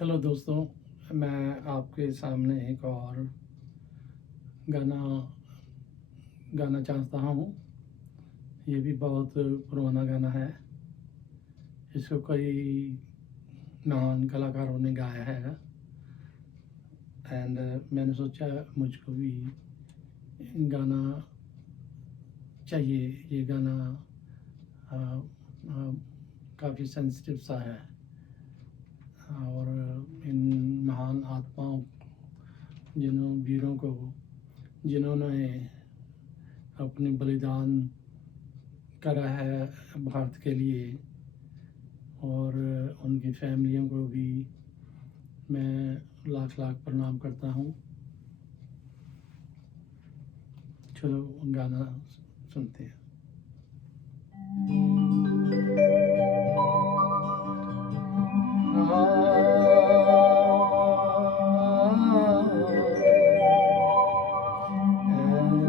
Hello दोस्तों, मैं आपके सामने एक और गाना गाना चाहता हूँ। ये भी बहुत पुराना गाना है। इसको कई महान कलाकारों ने गाया है एंड मैंने सोचा मुझको भी गाना चाहिए। ये गाना काफ़ी सेंसिटिव सा है और इन महान आत्माओं वीरों को जिन्होंने अपने बलिदान करा है भारत के लिए, और उनकी फैमिलियों को भी मैं लाख लाख प्रणाम करता हूँ। चलो गाना सुनते हैं।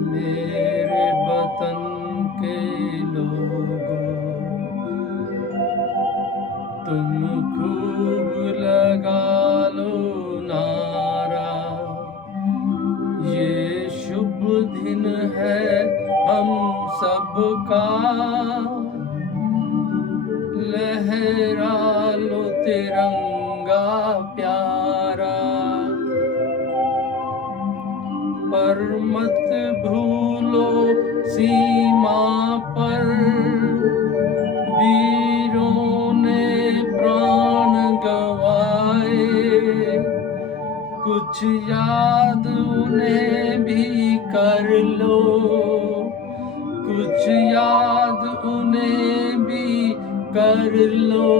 मेरे वतन के लोगों, तुम खूब लगा लो नारा, ये शुभ दिन है हम सबका, लहरा लो तिरंगा प्यारा, पर मत भूलो सीमा पर वीरों ने प्राण गवाए, कुछ याद उन्हें भी कर लो, कुछ याद उन्हें भी कर लो,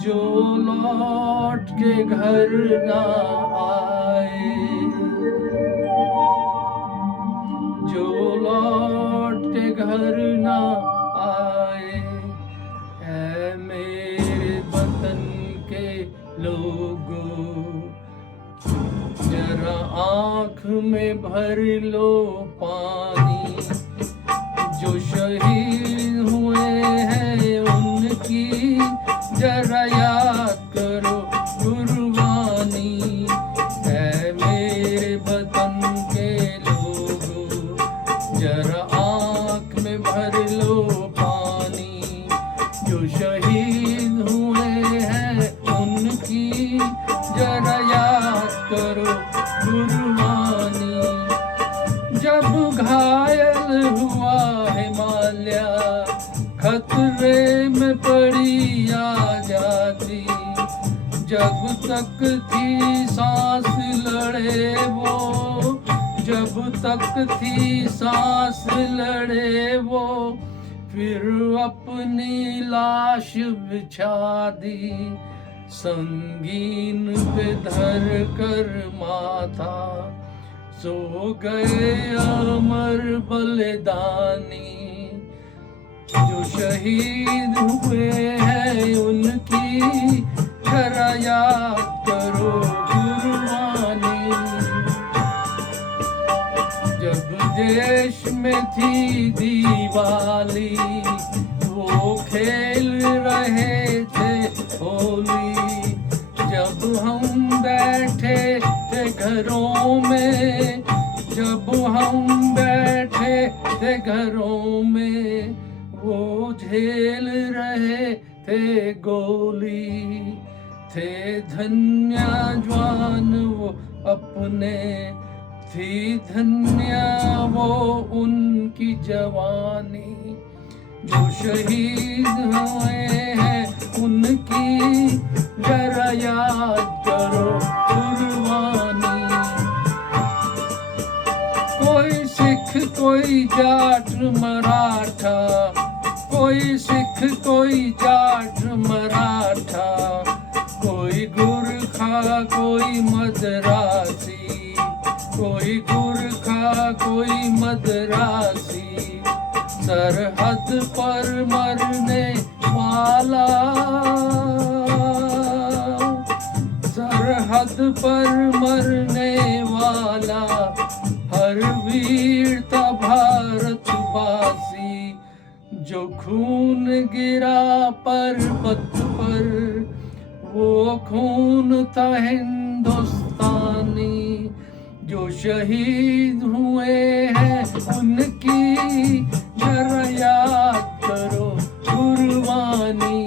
जो लौट के घर ना आए, जो लौट के घर ना आए। है मेरे वतन के लोगों, जरा आँख में भर लो पानी, जो शहीद हुए हैं उनकी जरा याद करो कुर्बानी। है मेरे वतन के लोगों, जरा आँख में भर लो पानी, जो शहीद हुए हैं उनकी जरा याद करो कुर्बानी। जब घायल हुआ हिमालय, खतरे में पड़ी आजादी, जब तक थी सांस लड़े वो, जब तक थी सांस लड़े वो, फिर अपनी लाश बिछा दी, संगीन पे धर कर माथा, सो गए अमर बलिदानी, जो शहीद हुए हैं उनकी जरा याद करो कुर्बानी। जब देश में थी दिवाली, वो खेल रहे थे होली, जब हम बैठे थे घरों में, जब हम बैठे थे घरों में, वो झेल रहे थे गोली, थे धन्य जवान वो अपने, थी धन्य वो उनकी जवानी, जो शहीद हुए हैं उनकी जरा याद करो कुर्बानी। कोई सिख कोई जाट मराठा, कोई सिख कोई जाट मराठा, कोई गुरखा कोई मदरासी, कोई गुरखा कोई मदरासी, सरहद पर मरने वाला, सरहद पर मरने वाला, हर वीर था भारतवासी, जो खून गिरा पर्वत पर वो खून था हिंदुस्तानी, जो शहीद हुए हैं उनकी जरा याद करो कुर्बानी।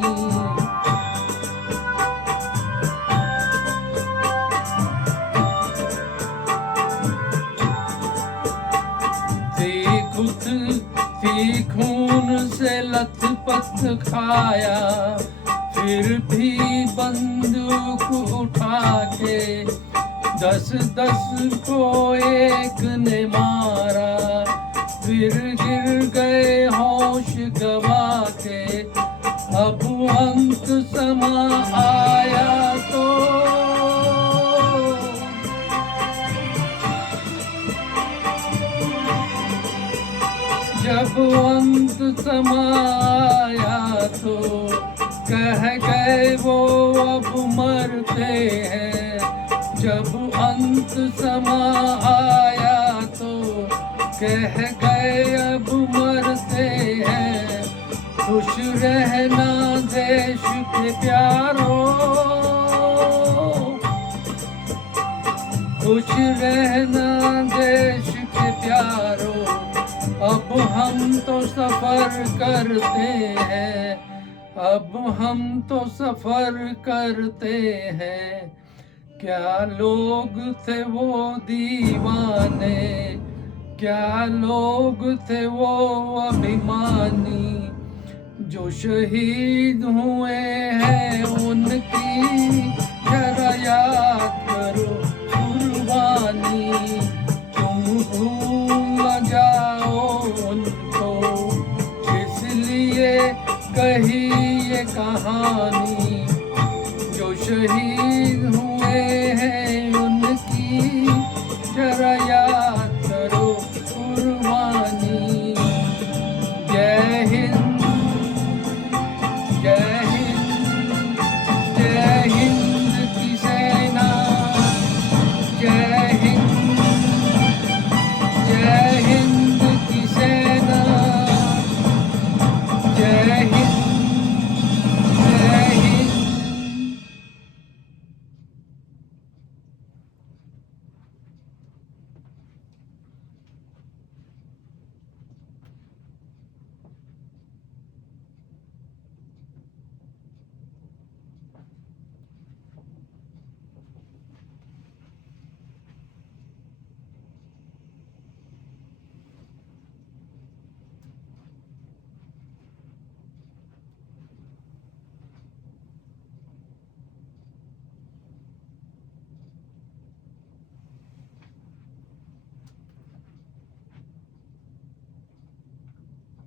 थी खून से लथपथ खाया, फिर भी बंदूक उठा के 10-10 को एक ने मारा, फिर गिर गए होश गवा के। अब अंत समा आया तो जब अंत समा आया तो कह गए वो अब मरते हैं। जब अंत समा आया तो कह गए अब मरते हैं। खुश रहना देश के प्यारों, खुश रहना देश के प्यारों। अब हम तो सफर करते हैं, अब हम तो सफर करते हैं। क्या लोग थे वो दीवाने, क्या लोग थे वो अभिमानी, जो शहीद हुए हैं उनकी जरा याद करो कुर्बानी। तुम भूल न जाओ उनको, इसलिए कही ये कहानी, जो शहीद